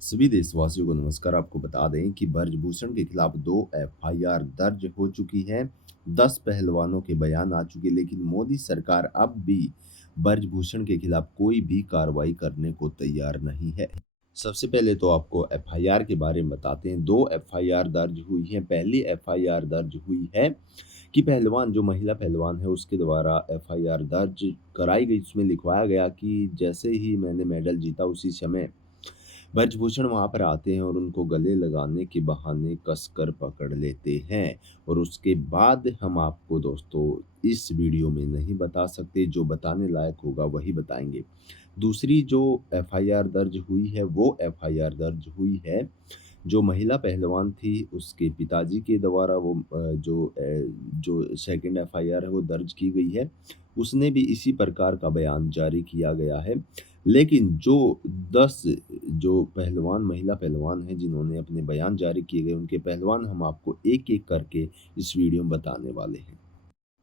सभी देशवासियों को नमस्कार। आपको बता दें कि ब्रजभूषण के खिलाफ 2 एफआईआर दर्ज हो चुकी हैं। 10 पहलवानों के बयान आ चुके, लेकिन मोदी सरकार अब भी ब्रजभूषण के खिलाफ कोई भी कार्रवाई करने को तैयार नहीं है। सबसे पहले तो आपको एफआईआर के बारे में बताते हैं। 2 एफआईआर दर्ज हुई हैं। पहली एफआईआर दर्ज हुई है कि पहलवान जो महिला पहलवान है उसके द्वारा एफआईआर दर्ज कराई गई। उसमें लिखवाया गया कि जैसे ही मैंने मेडल जीता उसी समय ब्रजभूषण वहाँ पर आते हैं और उनको गले लगाने के बहाने कसकर पकड़ लेते हैं। और उसके बाद हम आपको दोस्तों इस वीडियो में नहीं बता सकते, जो बताने लायक होगा वही बताएंगे। दूसरी जो एफआईआर दर्ज हुई है वो एफआईआर दर्ज हुई है जो महिला पहलवान थी उसके पिताजी के द्वारा। वो जो सेकंड एफआईआर है वो दर्ज की गई है। उसने भी इसी प्रकार का बयान जारी किया गया है। लेकिन जो 10 जो पहलवान महिला पहलवान हैं जिन्होंने अपने बयान जारी किए गए, उनके पहलवान हम आपको एक-एक करके इस वीडियो में बताने वाले हैं।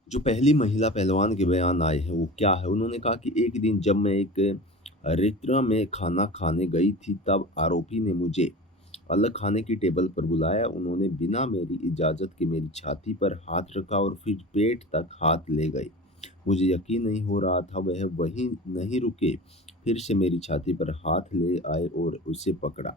जो पहली महिला पहलवान के बयान आए हैं वो क्या है? उन्होंने कहा कि एक दिन जब मैं एक रेस्तरां में खाना खाने गई थी, तब आरोपी ने मुझे अलग खाने की टेबल पर बुलाया। उन्होंने बिना मेरी इजाज़त के मेरी छाती पर हाथ रखा और फिर पेट तक हाथ ले गए। मुझे यकीन नहीं हो रहा था, वह वहीं नहीं रुके, फिर से मेरी छाती पर हाथ ले आए और उसे पकड़ा।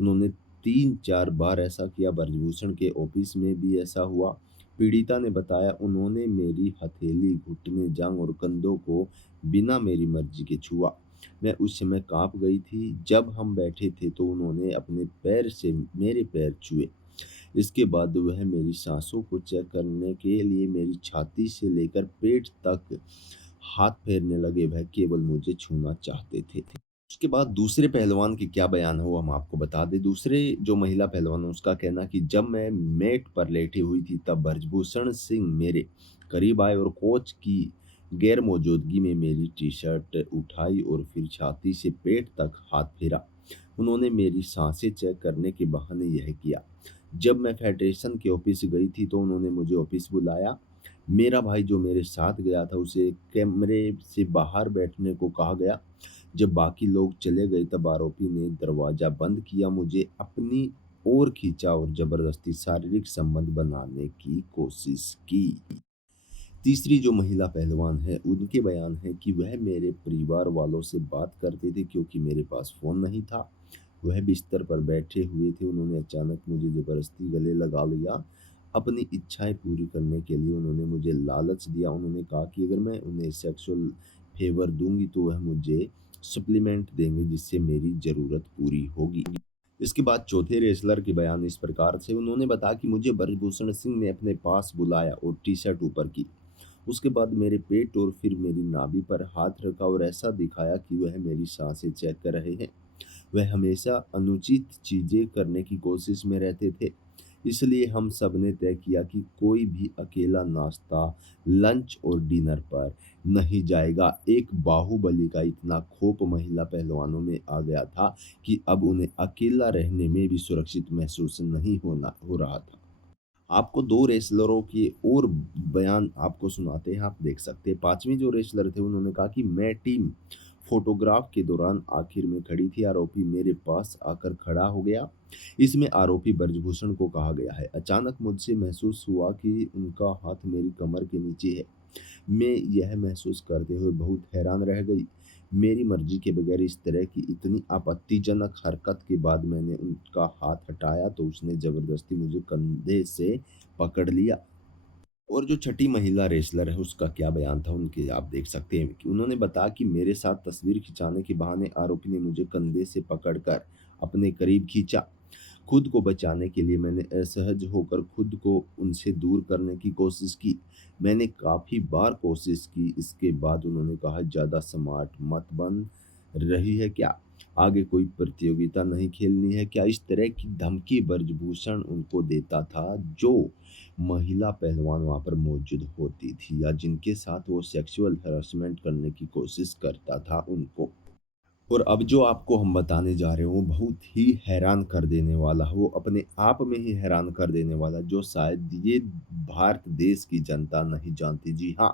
उन्होंने 3-4 बार ऐसा किया। ब्रजभूषण के ऑफिस में भी ऐसा हुआ। पीड़िता ने बताया, उन्होंने मेरी हथेली, घुटने, जांघ और कंधों को बिना मेरी मर्जी के छुआ। मैं उस समय काँप गई थी। जब हम बैठे थे तो उन्होंने अपने पैर से मेरे पैर छुए। इसके बाद वह मेरी सांसों को चेक करने के लिए मेरी छाती से लेकर पेट तक हाथ फेरने लगे। वह केवल मुझे छूना चाहते थे। उसके बाद दूसरे पहलवान के क्या बयान है वो हम आपको बता दें। दूसरे जो महिला पहलवान है उसका कहना कि जब मैं मैट पर लेटी हुई थी तब ब्रजभूषण सिंह मेरे करीब आए और कोच की गैर मौजूदगी में मेरी टी-शर्ट उठाई और फिर छाती से पेट तक हाथ फेरा। उन्होंने मेरी सांसें चेक करने के बहाने यह किया। जब मैं फेडरेशन के ऑफिस गई थी तो उन्होंने मुझे ऑफिस बुलाया। मेरा भाई जो मेरे साथ गया था उसे कैमरे से बाहर बैठने को कहा गया। जब बाकी लोग चले गए तब आरोपी ने दरवाज़ा बंद किया, मुझे अपनी ओर खींचा और ज़बरदस्ती शारीरिक संबंध बनाने की कोशिश की। तीसरी जो महिला पहलवान है, उनके बयान है कि वह मेरे परिवार वालों से बात करते थे क्योंकि मेरे पास फ़ोन नहीं था। वह बिस्तर पर बैठे हुए थे। उन्होंने अचानक मुझे ज़बरदस्ती गले लगा लिया। अपनी इच्छाएँ पूरी करने के लिए उन्होंने मुझे लालच दिया। उन्होंने कहा कि अगर मैं उन्हें सेक्सुअल फ़ेवर दूँगी तो वह मुझे सप्लीमेंट देंगे जिससे मेरी ज़रूरत पूरी होगी। इसके बाद चौथे रेसलर के बयान इस प्रकार से। उन्होंने बताया कि मुझे ब्रजभूषण सिंह ने अपने पास बुलाया और टी-शर्ट ऊपर की। उसके बाद मेरे पेट और फिर मेरी नाभि पर हाथ रखा और ऐसा दिखाया कि वह मेरी सांसें चेक कर रहे हैं। वह हमेशा अनुचित चीज़ें करने की कोशिश में रहते थे। इसलिए हम सब ने तय किया कि कोई भी अकेला नाश्ता, लंच और डिनर पर नहीं जाएगा। एक बाहुबली का इतना खौफ महिला पहलवानों में आ गया था कि अब उन्हें अकेला रहने में भी सुरक्षित महसूस नहीं हो रहा था। आपको 2 रेसलरों के और बयान आपको सुनाते हैं, आप देख सकते हैं। 5वीं जो रेसलर थे उन्होंने कहा कि मैं टीम फ़ोटोग्राफ के दौरान आखिर में खड़ी थी। आरोपी मेरे पास आकर खड़ा हो गया। इसमें आरोपी ब्रजभूषण को कहा गया है। अचानक मुझसे महसूस हुआ कि उनका हाथ मेरी कमर के नीचे है। मैं यह महसूस करते हुए बहुत हैरान रह गई। मेरी मर्ज़ी के बगैर इस तरह की इतनी आपत्तिजनक हरकत के बाद मैंने उनका हाथ हटाया तो उसने ज़बरदस्ती मुझे कंधे से पकड़ लिया। और जो छठी महिला रेसलर है उसका क्या बयान था उनके आप देख सकते हैं कि उन्होंने बताया कि मेरे साथ तस्वीर खिंचाने के बहाने आरोपी ने मुझे कंधे से पकड़कर अपने करीब खींचा। खुद को बचाने के लिए मैंने असहज होकर खुद को उनसे दूर करने की कोशिश की। मैंने काफ़ी बार कोशिश की। इसके बाद उन्होंने कहा, ज़्यादा स्मार्ट मत बन रही है क्या? आगे कोई प्रतियोगिता नहीं खेलनी है क्या? इस तरह की धमकी ब्रजभूषण उनको देता था जो महिला पहलवान वहाँ पर मौजूद होती थी या जिनके साथ वो सेक्सुअल हैरेसमेंट करने की कोशिश करता था उनको। और अब जो आपको हम बताने जा रहे हैं वो बहुत ही हैरान कर देने वाला है। वो अपने आप में ही हैरान कर देने वाला है, जो शायद ये भारत देश की जनता नहीं जानती। जी हाँ,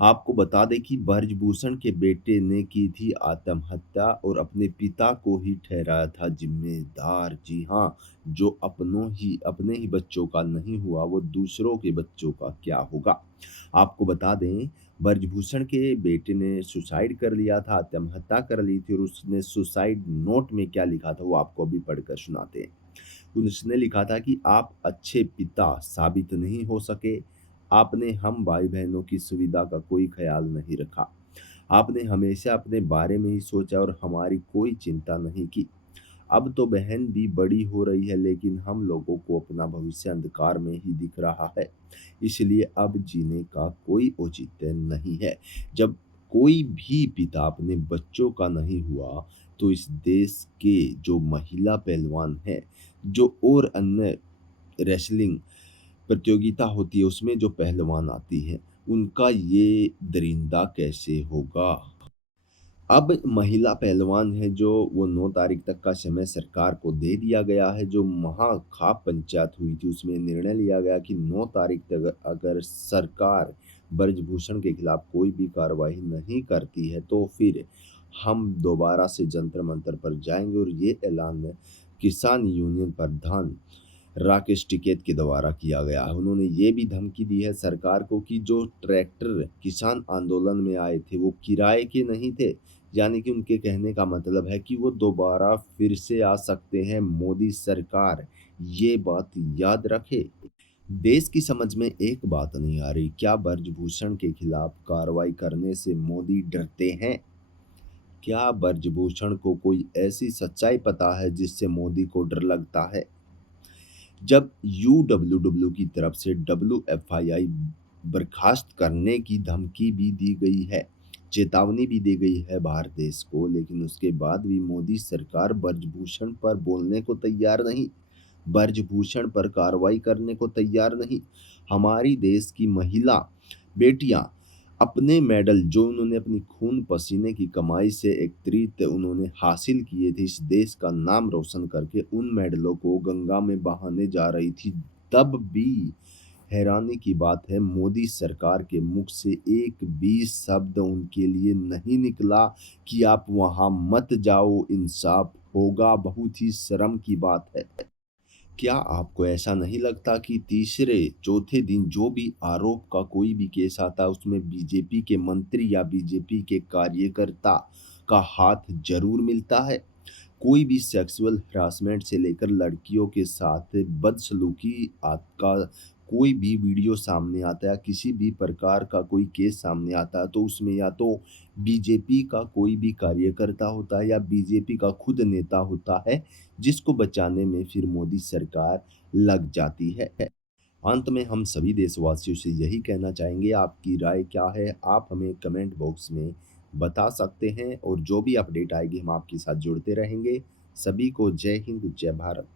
आपको बता दें कि बृजभूषण के बेटे ने की थी आत्महत्या और अपने पिता को ही ठहराया था जिम्मेदार। जी हाँ, जो अपने ही बच्चों का नहीं हुआ, वो दूसरों के बच्चों का क्या होगा? आपको बता दें, बृजभूषण के बेटे ने सुसाइड कर लिया था, आत्महत्या कर ली थी और उसने सुसाइड नोट में क्या लिखा था, वो आपको अभी पढ़कर सुनाते हैं। उसने लिखा था कि आप अच्छे पिता साबित नहीं हो सके, आपने हम भाई-बहनों की सुविधा का कोई ख़्याल नहीं रखा। आपने हमेशा अपने बारे में ही सोचा और हमारी कोई चिंता नहीं की। अब तो बहन भी बड़ी हो रही है लेकिन हम लोगों को अपना भविष्य अंधकार में ही दिख रहा है। इसलिए अब जीने का कोई औचित्य नहीं है। जब कोई भी पिता अपने बच्चों का नहीं हुआ, तो इस देश के जो महिला पहलवान हैं, जो और अन्य रेसलिंग प्रतियोगिता होती है उसमें जो पहलवान आती हैं, उनका ये दरिंदा कैसे होगा? अब महिला पहलवान हैं जो वो 9 तारीख तक का समय सरकार को दे दिया गया है। जो महाखाप पंचायत हुई थी उसमें निर्णय लिया गया कि 9 तारीख तक अगर सरकार बृजभूषण के खिलाफ कोई भी कार्रवाई नहीं करती है तो फिर हम दोबारा से जंतर मंतर पर जाएंगे। और ये ऐलान किसान यूनियन प्रधान राकेश टिकैत के द्वारा किया गया है। उन्होंने ये भी धमकी दी है सरकार को कि जो ट्रैक्टर किसान आंदोलन में आए थे वो किराए के नहीं थे, यानी कि उनके कहने का मतलब है कि वो दोबारा फिर से आ सकते हैं। मोदी सरकार ये बात याद रखे। देश की समझ में एक बात नहीं आ रही, क्या बृजभूषण के खिलाफ कार्रवाई करने से मोदी डरते हैं? क्या बृजभूषण को कोई ऐसी सच्चाई पता है जिससे मोदी को डर लगता है? जब यूडब्ल्यूडब्ल्यू की तरफ से डब्ल्यूएफआई बर्खास्त करने की धमकी भी दी गई है, चेतावनी भी दी गई है भारत देश को, लेकिन उसके बाद भी मोदी सरकार बृजभूषण पर बोलने को तैयार नहीं, बृजभूषण पर कार्रवाई करने को तैयार नहीं। हमारी देश की महिला बेटियां अपने मेडल जो उन्होंने अपनी खून पसीने की कमाई से एकत्रित उन्होंने हासिल किए थे, इस देश का नाम रोशन करके उन मेडलों को गंगा में बहाने जा रही थी, तब भी हैरानी की बात है मोदी सरकार के मुख से एक भी शब्द उनके लिए नहीं निकला कि आप वहां मत जाओ, इंसाफ होगा। बहुत ही शर्म की बात है। क्या आपको ऐसा नहीं लगता कि तीसरे चौथे दिन जो भी आरोप का कोई भी केस आता है उसमें बीजेपी के मंत्री या बीजेपी के कार्यकर्ता का हाथ जरूर मिलता है? कोई भी सेक्सुअल हरासमेंट से लेकर लड़कियों के साथ बदसलूकी का कोई भी वीडियो सामने आता है, किसी भी प्रकार का कोई केस सामने आता है तो उसमें या तो बीजेपी का कोई भी कार्यकर्ता होता है या बीजेपी का खुद नेता होता है, जिसको बचाने में फिर मोदी सरकार लग जाती है। अंत में हम सभी देशवासियों से यही कहना चाहेंगे, आपकी राय क्या है? आप हमें कमेंट बॉक्स में बता सकते हैं और जो भी अपडेट आएगी हम आपके साथ जुड़ते रहेंगे। सभी को जय हिंद, जय भारत।